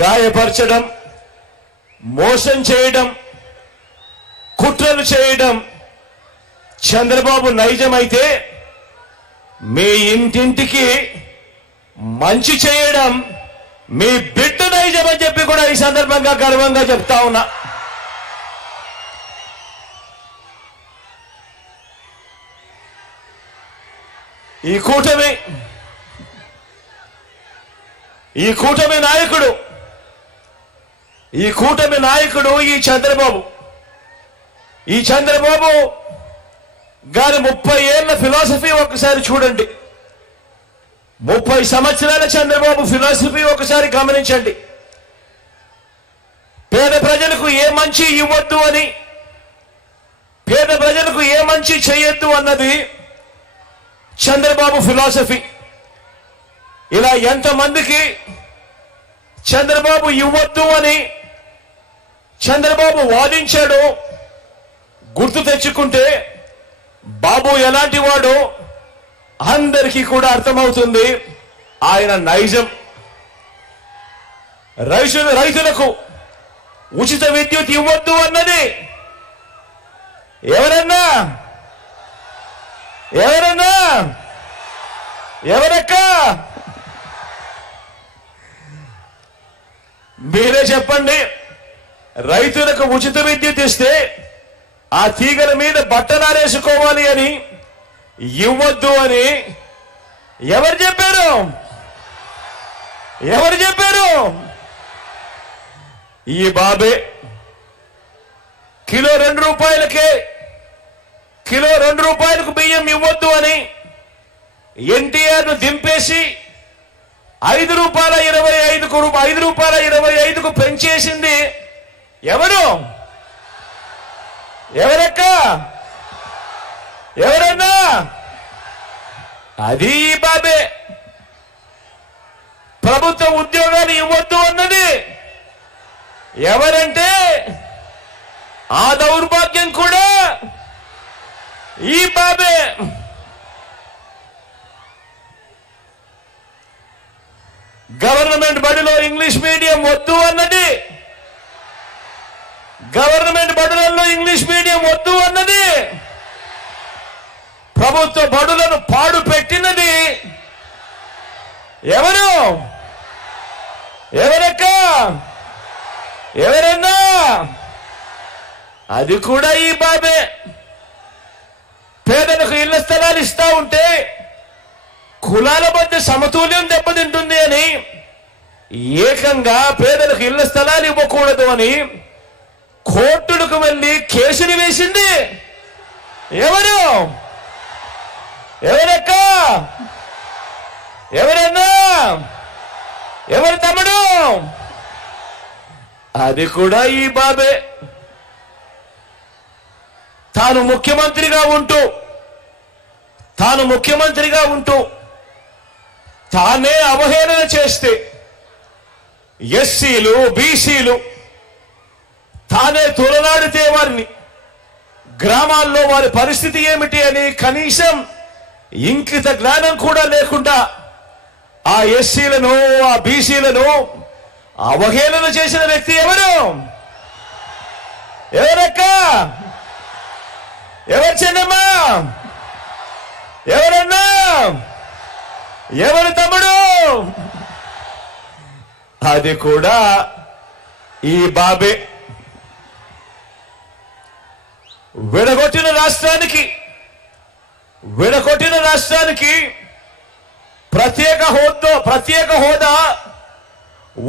గాయపరచడం, మోసం చేయడం, కుట్రలు చేయడం చంద్రబాబు నైజమైతే, మీ ఇంటింటికి మంచి చేయడం మీ బిడ్డ నైజం అని చెప్పి కూడా ఈ సందర్భంగా గర్వంగా చెప్తా ఉన్నా. ఈ కూటమి నాయకుడు ఈ చంద్రబాబు గారి 30 ఏళ్ల ఫిలాసఫీ ఒకసారి చూడండి. 30 సంవత్సరాల చంద్రబాబు ఫిలాసఫీ ఒకసారి గమనించండి. పేద ప్రజలకు ఏ మంచి ఇవ్వద్దు అని, పేద ప్రజలకు ఏ మంచి చేయొద్దు అన్నది చంద్రబాబు ఫిలాసఫీ. ఇలా ఎంతమందికి చంద్రబాబు ఇవ్వద్దు అని చంద్రబాబు వాదించాడో గుర్తు తెచ్చుకుంటే బాబు ఎలాంటి వాడో అందరికీ కూడా అర్థమవుతుంది. ఆయన నైజం. రైతులకు ఉచిత విద్యుత్ ఇవ్వద్దు అన్నది ఎవరక్క మీరే చెప్పండి. రైతులకు ఉచిత విద్యుత్ ఇస్తే ఆ తీగల మీద బట్టలారేసుకోవాలి అని ఇవ్వద్దు అని ఎవరు చెప్పారు? ఈ బాబే. కిలో 2 రూపాయలకు బియ్యం ఇవ్వద్దు అని ఎన్టీఆర్ ను దింపేసి 5 రూపాయల 25కు పెంచేసింది ఎవరన్నా? అది ఈ బాబే. ప్రభుత్వ ఉద్యోగాలు ఇవ్వద్దు అన్నది ఎవరంటే ఆ దౌర్భాగ్యం కూడా ఈ బాబే. గవర్నమెంట్ బడిలో ఇంగ్లీష్ మీడియం వద్దు అన్నది, గవర్నమెంట్ బడులలో ఇంగ్లీష్ మీడియం వద్దు అన్నది, ప్రభుత్వ బడులను పాడు పెట్టినది ఎవరన్నా? అది కూడా ఈ బాబే. పేదలకు ఇళ్ల స్థలాలు ఇస్తా ఉంటే కులాల మధ్య సమతుల్యం దెబ్బతింటుంది అని ఏకంగా పేదలకు ఇళ్ల స్థలాలు ఇవ్వకూడదు అని కోర్టులకు వెళ్లి కేసులు వేసింది ఎవరన్నా? ఎవరు తమ్ముడు? అది కూడా ఈ బాబే. తాను ముఖ్యమంత్రిగా ఉంటూ తానే అవహేళన చేస్తే ఎస్సీలు, బీసీలు తానే తొలనాడితే వారిని గ్రామాల్లో వారి పరిస్థితి ఏమిటి అని కనీసం ఇంకిత జ్ఞానం కూడా లేకుండా ఆ ఎస్సీలను, ఆ బీసీలను అవహేళన చేసిన వ్యక్తి ఎవరక్క? ఎవరు చెన్నమ్మా? ఎవరన్నా? ఎవరు తమ్ముడు? అది కూడా ఈ బాబే. విడగొట్టిన రాష్ట్రానికి ప్రత్యేక హోదా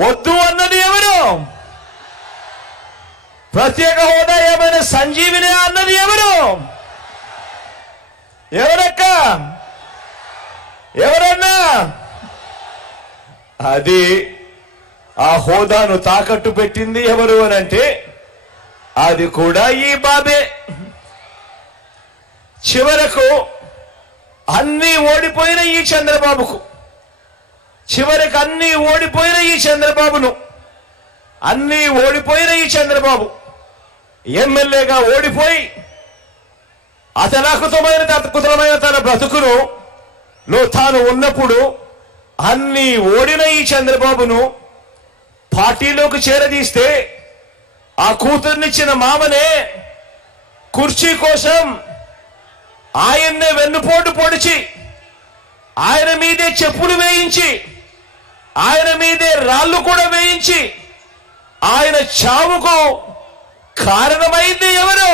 వద్దు అన్నది ఎవరు? ప్రత్యేక హోదా ఏమైనా సంజీవిని అన్నది ఎవరన్నా? అది ఆ హోదాను తాకట్టు పెట్టింది ఎవరు అనంటే అది కూడా ఈ బాబే. చివరకు అన్నీ ఓడిపోయిన ఈ చంద్రబాబుకు, అన్నీ ఓడిపోయిన ఈ చంద్రబాబు ఎమ్మెల్యేగా ఓడిపోయి అతలాకుతమైన తన బ్రతుకును తాను ఉన్నప్పుడు అన్నీ ఓడిన ఈ చంద్రబాబును పార్టీలోకి చేరదీస్తే ఆ కూతుర్నిచ్చిన మామనే కుర్చీ కోసం ఆయన్నే వెన్నుపోటు పొడిచి ఆయన మీదే చెప్పులు వేయించి ఆయన మీదే రాళ్ళు కూడా వేయించి ఆయన చావుకు కారణమైంది ఎవరు?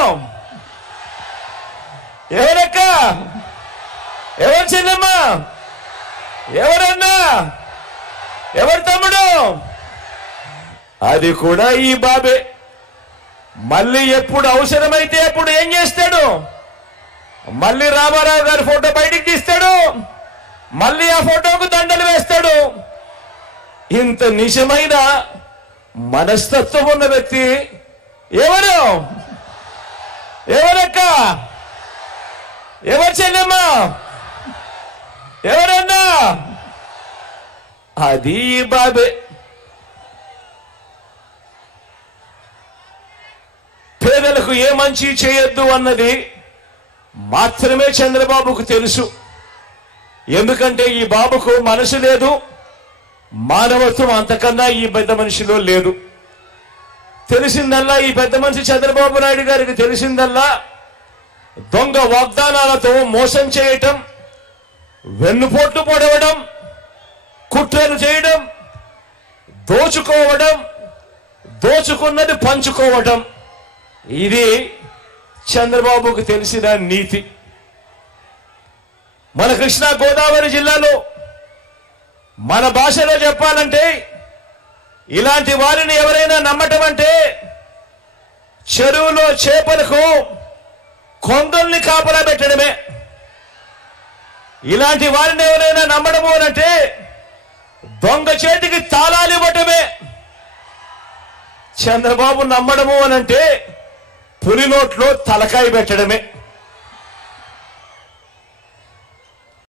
ఎవరక్క? ఎవరు చెల్లెమ్మ? ఎవరన్నా? ఎవరు తమ్ముడు? అది కూడా ఈ బాబే. మళ్ళీ ఎప్పుడు అవసరమైతే అప్పుడు ఏం చేస్తాడు? మళ్ళీ రామారావు గారి ఫోటో బయటికి తీస్తాడు, మళ్ళీ ఆ ఫోటోకు దండలు వేస్తాడు. ఇంత నిజమైన మనస్తత్వం ఉన్న వ్యక్తి ఎవరు? ఎవరక్క? ఎవరు చెల్లెమ్మ? ఎవరన్నా? అది ఈ బాబే. పేదలకు ఏ మంచి చేయొద్దు అన్నది మాత్రమే చంద్రబాబుకు తెలుసు. ఎందుకంటే ఈ బాబుకు మనసు లేదు, మానవత్వం అంతకన్నా ఈ పెద్ద మనిషిలో లేదు. తెలిసిందల్లా ఈ పెద్ద మనిషి చంద్రబాబు నాయుడు గారికి తెలిసిందల్లా దొంగ వాగ్దానాలతో మోసం చేయటం, వెన్నుపోట్లు పొడవడం, కుట్రలు చేయడం, దోచుకోవడం, దోచుకున్నది పంచుకోవడం. ఇది చంద్రబాబుకు తెలిసిన నీతి. మన కృష్ణా గోదావరి జిల్లాలో మన భాషలో చెప్పాలంటే ఇలాంటి వారిని ఎవరైనా నమ్మటం అంటే చెరువులో చేపలకు కొంగల్ని కాపలా పెట్టడమే. ఇలాంటి వారిని ఎవరైనా నమ్మడము అంటే దొంగ చేతికి తాళాలు ఇవ్వటమే. చంద్రబాబు నమ్మడము అనంటే పులి నోట్లో తలకాయ పెట్టడమే.